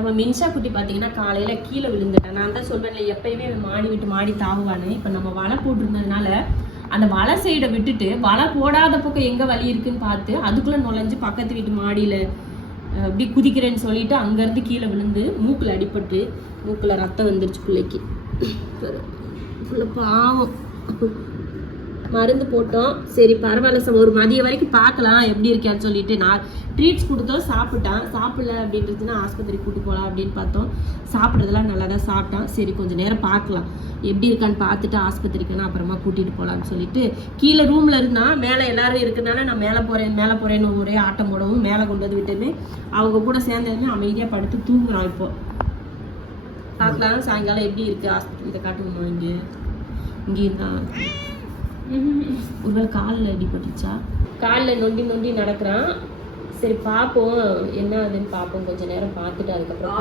நம்ம மின்சா குட்டி பார்த்தீங்கன்னா காலையில் கீழே விழுந்துட்டேன். நான் தான் சொல்வேன்ல எப்பயுமே மாடி விட்டு மாடி தாவுவானு. இப்போ நம்ம வலை போட்டிருந்ததுனால அந்த வலை சைடை விட்டுட்டு வலை போடாத பக்கம் எங்கே வழி இருக்குன்னு பார்த்து அதுக்குள்ளே நுழைஞ்சு பக்கத்து வீட்டு மாடியில் அப்படி குதிக்கிறேன்னு சொல்லிட்டு அங்கேருந்து கீழே விழுந்து மூக்கில் அடிபட்டு மூக்கில் ரத்தம் வந்துருச்சு பிள்ளைக்கு. பிள்ளை பாவம். மருந்து போட்டோம். சரி பரவாயில்ல, ஒரு மதியம் வரைக்கும் பார்க்கலாம் எப்படி இருக்கான்னு சொல்லிட்டு நான் ட்ரீட்ஸ் கொடுத்தோம். சாப்பிட்டான். சாப்பிடல அப்படின்றதுன்னா ஆஸ்பத்திரிக்கு கூட்டு போகலாம் அப்படின்னு பார்த்தோம். சாப்பிட்றதெல்லாம் நல்லா தான் சாப்பிட்டான். சரி கொஞ்சம் நேரம் பார்க்கலாம் எப்படி இருக்கான்னு பார்த்துட்டு ஆஸ்பத்திரிக்குன்னா அப்புறமா கூட்டிகிட்டு போகலான்னு சொல்லிட்டு கீழே ரூமில் இருந்தால் மேலே எல்லாரும் இருக்கிறதுனால நான் மேலே போகிறேன்னு ஒரே ஆட்டம் போடவும் மேலே கொண்டு வந்து விட்டுன்னு அவங்க கூட சேர்ந்ததுமே அமைதியாக படுத்து தூங்குறான். இப்போ பார்க்கலாம் சாயங்காலம் எப்படி இருக்குது ஆஸ்பத்திரி. இதை காட்டுவோமா இங்கே இருந்தான். ஒருவேளை காலில் அடிபட்டுச்சா? காலில் நொண்டி நடக்கிறான். சரி பார்ப்போம் என்ன ஆகுதுன்னு பார்ப்போம். கொஞ்சம் நேரம் பார்த்துட்டு அதுக்கப்புறம்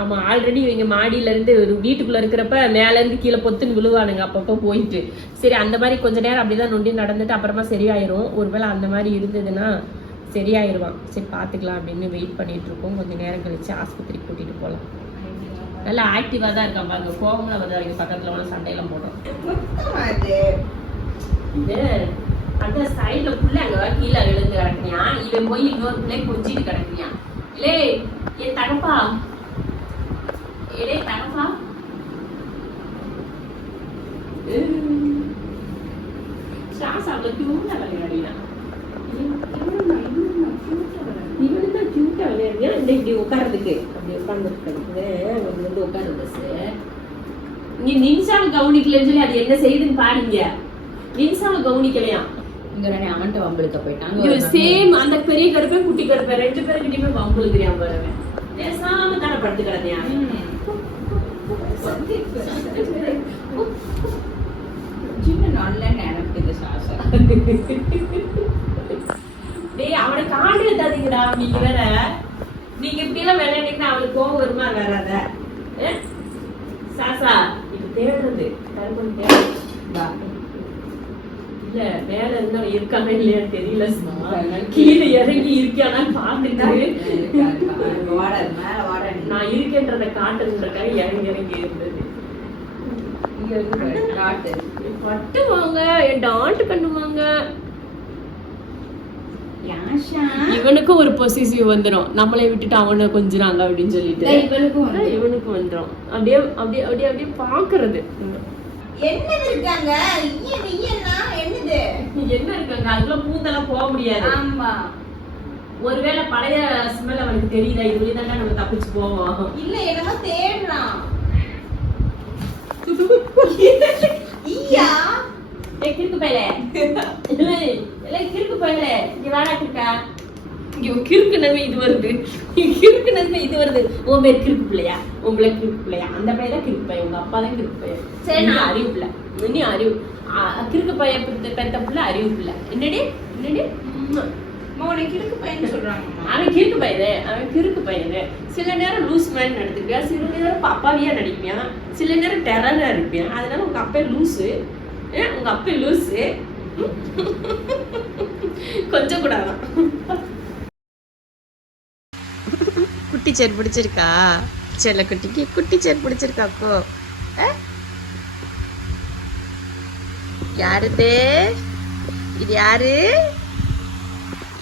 ஆமாம் ஆல்ரெடி இவங்க மாடியிலேருந்து ஒரு வீட்டுக்குள்ளே இருக்கிறப்ப மேலேருந்து கீழே பொத்துன்னு விழுவானுங்க அப்பப்போ போயிட்டு. சரி அந்த மாதிரி கொஞ்சம் நேரம் அப்படிதான் நொண்டி நடந்துட்டு அப்புறமா சரியாயிரும். ஒருவேளை அந்த மாதிரி இருந்ததுன்னா சரியாயிருவான். சரி பார்த்துக்கலாம் அப்படின்னு வெயிட் பண்ணிட்டு இருக்கோம். கொஞ்சம் நேரம் கழிச்சு ஆஸ்பத்திரிக்கு கூட்டிகிட்டு போகலாம். நல்லா ஆக்டிவாக தான் இருக்கான் பாருங்க. கோபம்ல வந்து அவங்க பக்கத்தில் ஒன்று சண்டையெல்லாம் போட்டோம். இது அந்த சைடில் புள்ள அங்கே கீழே விழுந்து கிடக்குறியான். இவன் போய் இன்னொரு பிள்ளை கொஞ்சிட்டு கிடக்குறியான். இல்லே ஏ தகப்பா, ஏடே தகப்பா. ஸ்டார்ஸ் அவ்வளோ கியூட்டாக விளையாடினா. இவனு தான் கியூட்டாக விளையாடுறியா. இந்த இப்படி உட்காரதுக்கு அப்படி உட்காந்துருக்கு வந்து உட்காரு பஸ். நீ நிமிஷாவை கவனிக்கலன்னு சொல்லி அது என்ன செய்யுதுன்னு பாருங்க. நிமிஷாவை கவனிக்கலையா அவன்கிட்ட வம்பளுக்க போயிட்டான். சேம் அந்த பெரிய கருப்பை குட்டி கருப்பை ரெண்டு பேருக்கிட்டயுமே வம்பளுக்குறியான் பாருங்க. பேசாம தானே படுத்து கிடந்தியா. சின்ன நல்ல நினைப்புது சாசா. டேய் அவனை காண்டு தாதீங்கடா. நீங்க வேற நீங்க இப்படி எல்லாம் விளையாடிங்கன்னா அவளுக்கு கோவம் வருமா வராத? சாசா இது தேடுறது கருப்பன் தேடுறது இல்ல. மேல இருந்தா இருக்கானே இல்லையான்னு தெரியல. கீழே இறங்கி இருக்கானா பாத்துட்டு நான் இருக்கேன்றத காட்டுறதுக்காக இறங்கி இருந்தது. பட்டுவாங்க என் டான்ட் பண்ணுவாங்க. இவனுக்கு ஒரு பொசிசிவ் வந்துடும். நம்மளை விட்டுட்டு அவனை கொஞ்சிறாங்க அப்படின்னு சொல்லிட்டு இவனுக்கு வந்துடும். அப்படியே அப்படியே அப்படியே அப்படியே பாக்குறது. என்னது இருக்காங்க என்ன இருக்காங்க அதுக்குள்ள பூந்தெல்லாம் போக முடியாது. ஆமா ஒருவேளை பழைய ஸ்மெல் அவனுக்கு தெரியுதா? இது வழிதாங்க நம்ம தப்பிச்சு போவோம். இல்ல என்னமோ தேடுறான். கிறுக்கு பையல கிறுக்கு பையல இங்க வேணா இருக்கா. இங்க கிறுக்கு நன்மை இது வருது. கிறுக்கு நன்மை இது வருது. உன் பேர் கிறுக்கு பிள்ளையா? உன் பிள்ளை கிறுக்கு பிள்ளையா? அந்த பையன் தான் கிறுக்கு பையன். உங்க அப்பா தான் கிறுக்கு பையன். சரி நான் அறிவு பிள்ளை. இன்னும் அறிவு கிறுக்கு பையன் பெத்த பிள்ளை அறிவு பிள்ளை. என்னடி என்னடி கிறுக்கு பையன் சொல்றாங்க. அவன் கிறுக்கு பையனு. அவன் கிறுக்கு பையனு. சில நேரம் லூஸ் மாதிரி நடந்துப்பியான். சில நேரம் அப்பாவியா நடிப்பியான். சில நேரம் டெரரா இருப்பியான். அதனால உங்க அப்பா லூசு. உங்க அப்பா லூசு. கொஞ்சம் கூடாதான். குட்டி சேர் பிடிச்சிருக்கா? செல்ல குட்டிக்கு குட்டி சேர் பிடிச்சிருக்காக்கோ? யாருது இது? யாரு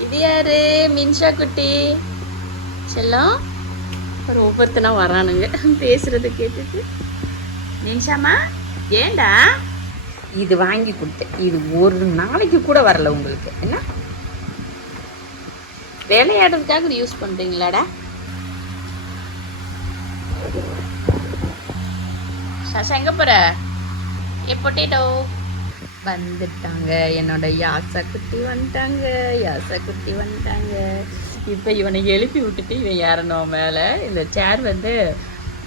இது? யாரு? மின்ஷா குட்டி செல்லம். ஒரு ஒவ்வொருத்தனா வரானுங்க பேசுறத கேட்டுட்டு. மின்ஷாமா ஏண்டா இது வாங்கி கொடுத்தேன். இது ஒரு நாளைக்கு கூட வரல உங்களுக்கு. என்ன விளையாடுறதுக்காக இது யூஸ் பண்றீங்களாடா? சாசா எங்க போற? ஏ பொட்டேட்டோ வந்துட்டாங்க. என்னோட யாசா குட்டி வந்துட்டாங்க. யாசா குட்டி வந்துட்டாங்க. இப்போ இவனை எழுப்பி விட்டுட்டு இவன் ஏறணும் மேலே. இந்த சேர் வந்து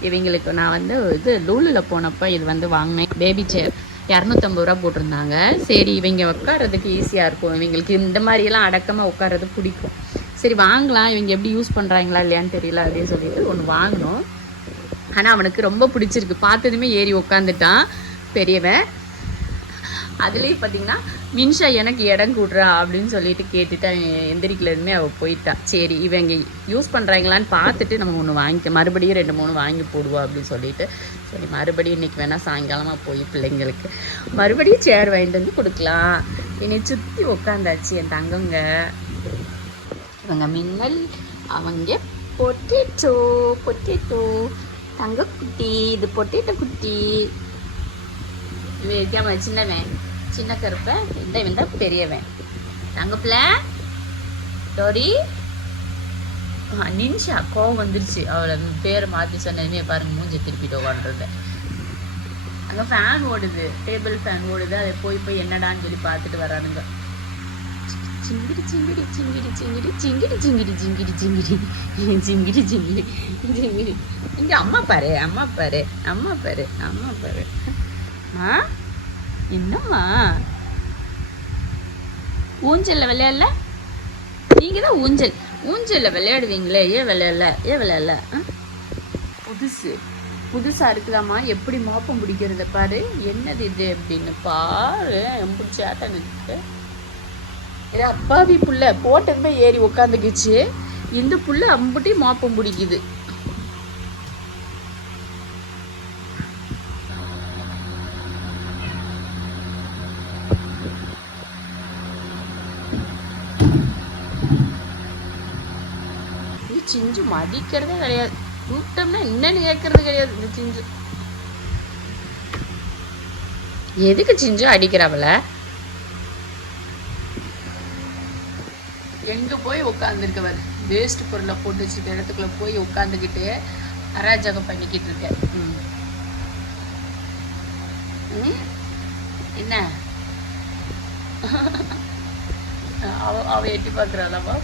இவங்களுக்கு நான் வந்து இது லூலில் போனப்போ இது வந்து வாங்கினேன். பேபி சேர் 250 ரூபா போட்டிருந்தாங்க. சரி இவங்க உட்காரதுக்கு ஈஸியாக இருக்கும். இவங்களுக்கு இந்த மாதிரியெல்லாம் அடக்கமாக உட்காரது பிடிக்கும். சரி வாங்கலாம். இவங்க எப்படி யூஸ் பண்ணுறாங்களா இல்லையான்னு தெரியல அப்படின்னு சொல்லிட்டு ஒன்று வாங்கினோம். ஆனால் அவனுக்கு ரொம்ப பிடிச்சிருக்கு. பார்த்ததுமே ஏறி உட்காந்துட்டான் பெரியவன். அதுலேயும் பார்த்தீங்கன்னா மின்ஷா எனக்கு இடம் கூடுறா அப்படின்னு சொல்லிட்டு கேட்டுட்டு எந்திரிக்கலன்னு அவள் போயிட்டா. சரி இவங்க யூஸ் பண்ணுறாங்களான்னு பார்த்துட்டு நம்ம ஒன்று வாங்கிக்க, மறுபடியும் 2-3 வாங்கி போடுவோம் அப்படின்னு சொல்லிட்டு சரி மறுபடியும் இன்றைக்கி வேணால் சாயங்காலமாக போய் பிள்ளைங்களுக்கு மறுபடியும் சேர் வாங்கிட்டு வந்து கொடுக்கலாம். என்னை சுற்றி உட்காந்தாச்சு என் தங்கங்க. இவங்க மின்னல், அவங்க பொட்டேட்டோ பொட்டேட்டோ தங்க குட்டி, இது பொட்டேட்டோ குட்டி. இவன் இருக்காம சின்னவன் சின்ன கருப்பேன், இவன் தான் பெரியவன் தங்கப்பிள்ள டோரி. நின்ஷா கோவம் வந்துருச்சு, அவளை பேரை மாற்றி சொன்னதுமே பாருங்க மூஞ்சி திருப்பிட்டு உட்காந்துருது. அங்கே ஃபேன் ஓடுது, டேபிள் ஃபேன் ஓடுது, அதை போய் என்னடான்னு சொல்லி பார்த்துட்டு வரானுங்க. சிங்கிடி சிங்கிடி சிங்கிடி சிங்கிடி சிங்கிடி சிங்கிடி சிங்கிடி சிங்கிடி சிங்கிடி சிங்கிடி சிங்கிடி. இங்கே அம்மா பாரு அம்மா பாரு அம்மா பாரு அம்மா பாரு. ஆ என்னம்மா ஊஞ்சலில் விளையாடல? நீங்கள் தான் ஊஞ்சலில் விளையாடுவீங்களே, ஏன் விளையாடல? புதுசாக இருக்குதாம்மா, எப்படி மோப்பம் பிடிக்கிறத பாரு. என்னது இது அப்படின்னு பாரு. எப்படி சேட்டன் இருக்கு. ஏன்னா அப்பாவி புள்ள போட்டதுமே ஏறி உக்காந்துக்குச்சு. இந்த புள்ள அம்புட்டி மோப்பம் பிடிக்குது. சிஞ்சு மதிக்கிறதே கிடையாது, கூப்பிட்டோம்னா என்னன்னு கேட்கறது கிடையாது. இந்த சிஞ்சு எதுக்கு சிஞ்சு அடிக்கிறாவல? எங்க போய் உட்காந்துருக்கவர் வேஸ்ட் பொருளை போட்டு வச்சுருக்க இடத்துக்குள்ள போய் உட்காந்துக்கிட்டு அராஜகம் பண்ணிக்கிட்டு இருக்க. என்ன அவ எட்டி பார்க்குறாளவா?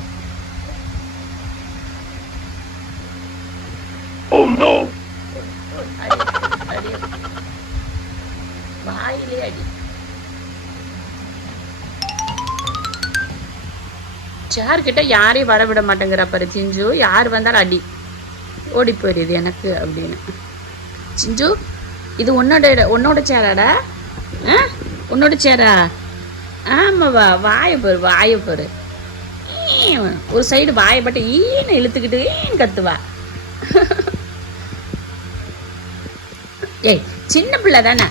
வாயிலே அடி. சேர் கிட்ட யாரையும் வர விட மாட்டேங்கிற பாரு சிஞ்சு. யார் வந்தாலும் அடி, ஓடி போயிடுது எனக்கு அப்படின்னு. சிஞ்சு இது உன்னோட சேராடா? உன்னோட சேரா? ஆமாவா? வாயை பாரு. ஒரு சைடு வாயை பட்டு ஈன்னு இழுத்துக்கிட்டு ஈன்னு கத்துவா. ஏய் சின்ன பிள்ளை தானே.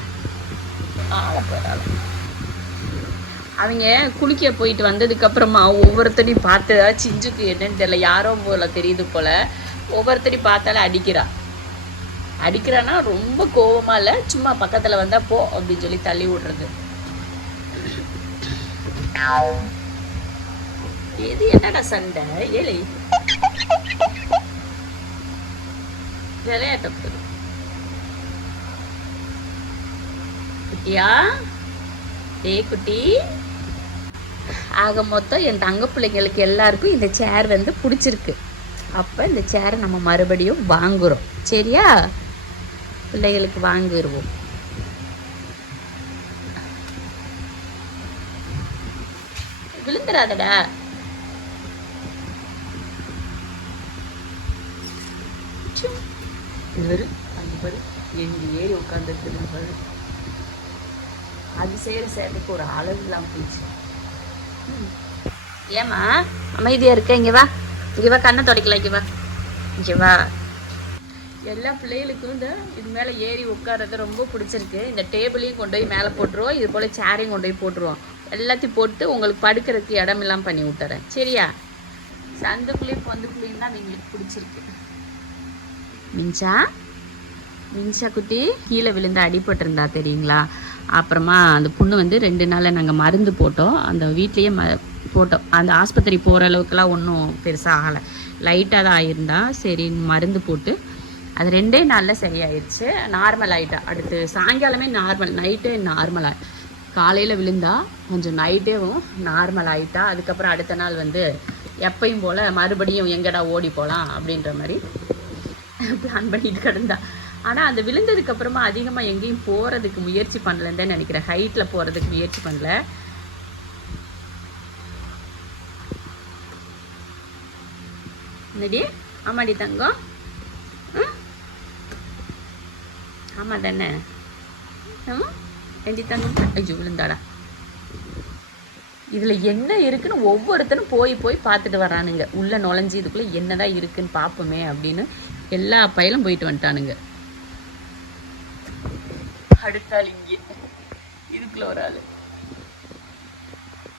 அவங்க குளிக்க போயிட்டு வந்ததுக்கு அப்புறமா ஒவ்வொருத்தரையும் பார்த்து சிஞ்சுக்கு என்னன்னு தெரியல, யாரோ போல தெரியுது போல, ஒவ்வொருத்தரையும் பார்த்தாலே அடிக்கிறான்னா ரொம்ப கோவமா இல்லை, சும்மா பக்கத்துல வந்தா போ அப்படின்னு சொல்லி தள்ளி விடுறது. இது என்னடா சண்டை? ஏழை விளையாட்ட குட்டியா? குட்டி. ஆக மொத்தம் என் தங்க பிள்ளைங்களுக்கு எல்லாருக்கும் இந்த சேர் வந்து பிடிச்சிருக்கு. அப்போ இந்த சேரை நம்ம மறுபடியும் வாங்குறோம். சரியா? பிள்ளைகளுக்கு வாங்கிடுவோம். விழுந்துடாதடா. எங்க ஏறி உட்காந்துருக்கு. அது செய்கிற சேட்டைக்கு ஒரு அளவு இல்லாமல் போயிடுச்சு. ஏமா அமைதியாக இருக்க? இங்கே வா கண்ணை துடைக்கல. இங்கே வா. எல்லா பிள்ளைகளுக்கும் இது மேலே ஏறி உட்கார்றது ரொம்ப பிடிச்சிருக்கு. இந்த டேபிளையும் கொண்டு போய் மேலே போட்டுருவோம், இது போல் சேரையும் கொண்டு போய் போட்டுருவோம். எல்லாத்தையும் போட்டு உங்களுக்கு படுக்கிறதுக்கு இடம் இல்லாமல் பண்ணி விட்டுறேன். சரியா? சந்துக்குள்ளேயும் பொந்துக்குள்ளேயும் தான் எங்களுக்கு பிடிச்சிருக்கு. மின்சா குட்டி கீழே விழுந்து அடிபட்டிருந்தா தெரியுங்களா? அப்புறமா அந்த புண்ணு வந்து 2 நாளில் நாங்கள் மருந்து போட்டோம். அந்த வீட்லேயே போட்டோம். அந்த ஆஸ்பத்திரி போகிற அளவுக்குலாம் ஒன்றும் பெருசாக ஆகலை, லைட்டாக தான் ஆகியிருந்தா. சரி மருந்து போட்டு அது 2 நாளில் சரியாயிடுச்சு, நார்மல் ஆகிட்டா. அடுத்து சாயங்காலமே நார்மல், நைட்டே நார்மலாக, காலையில் விழுந்தா கொஞ்சம் நைட்டேவும் நார்மல் ஆகிட்டா. அதுக்கப்புறம் அடுத்த நாள் வந்து எப்பயும் போல் மறுபடியும் எங்கடா ஓடி போகலாம் அப்படின்ற மாதிரி பிளான் பண்ணிட்டு கிடந்தா. ஆனால் அந்த விழுந்ததுக்கு அப்புறமா அதிகமாக எங்கேயும் போகிறதுக்கு முயற்சி பண்ணலன்னு தான் நினைக்கிறேன். ஹைட்டில் போகிறதுக்கு முயற்சி பண்ணல. என்னடி? ஆமாடி தங்கம். ஆமாம் தானே? ரெண்டி தங்கம். ஐயோ விழுந்தாடா. இதில் என்ன இருக்குன்னு ஒவ்வொருத்தரும் போய் போய் பார்த்துட்டு வரானுங்க. உள்ளே நுழைஞ்சி இதுக்குள்ளே என்னதான் இருக்குன்னு பார்ப்போமே அப்படின்னு எல்லா பையலும் போயிட்டு வந்துட்டானுங்க. அடுத்தாள் இங்கே இதுக்குள்ள ஒரு ஆள்.